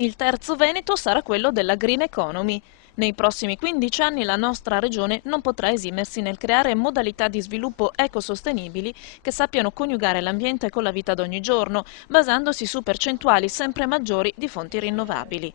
Il terzo Veneto sarà quello della Green Economy. Nei prossimi 15 anni la nostra regione non potrà esimersi nel creare modalità di sviluppo ecosostenibili che sappiano coniugare l'ambiente con la vita d'ogni giorno, basandosi su percentuali sempre maggiori di fonti rinnovabili.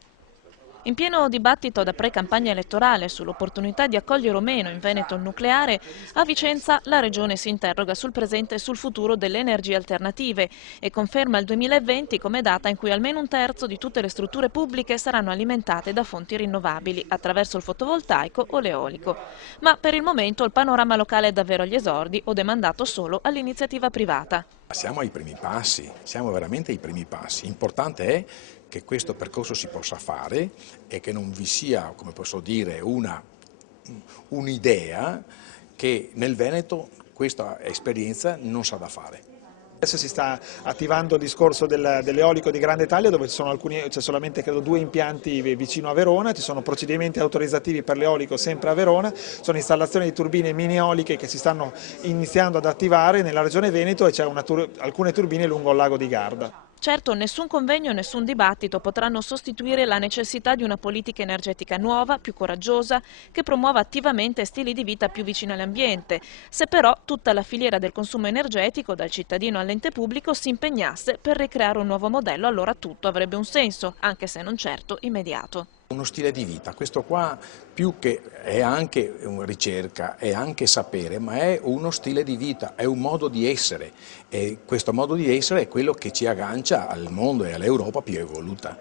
In pieno dibattito da pre-campagna elettorale sull'opportunità di accogliere o meno in Veneto il nucleare, a Vicenza la Regione si interroga sul presente e sul futuro delle energie alternative e conferma il 2020 come data in cui almeno un terzo di tutte le strutture pubbliche saranno alimentate da fonti rinnovabili attraverso il fotovoltaico o l'eolico. Ma per il momento il panorama locale è davvero agli esordi o demandato solo all'iniziativa privata. Siamo ai primi passi, siamo veramente ai primi passi. Importante è che questo percorso si possa fare e che non vi sia, come posso dire, un'idea che nel Veneto questa esperienza non sa da fare. Adesso si sta attivando il discorso dell'eolico di Grande Italia, dove c'è solamente credo 2 impianti vicino a Verona, ci sono procedimenti autorizzativi per l'eolico sempre a Verona, sono installazioni di turbine mini eoliche che si stanno iniziando ad attivare nella regione Veneto e c'è alcune turbine lungo il lago di Garda. Certo, nessun convegno, nessun dibattito potranno sostituire la necessità di una politica energetica nuova, più coraggiosa, che promuova attivamente stili di vita più vicini all'ambiente. Se però tutta la filiera del consumo energetico, dal cittadino all'ente pubblico, si impegnasse per ricreare un nuovo modello, allora tutto avrebbe un senso, anche se non certo immediato. Uno stile di vita, questo qua più che è anche una ricerca, è anche sapere, ma è uno stile di vita, è un modo di essere e questo modo di essere è quello che ci aggancia al mondo e all'Europa più evoluta.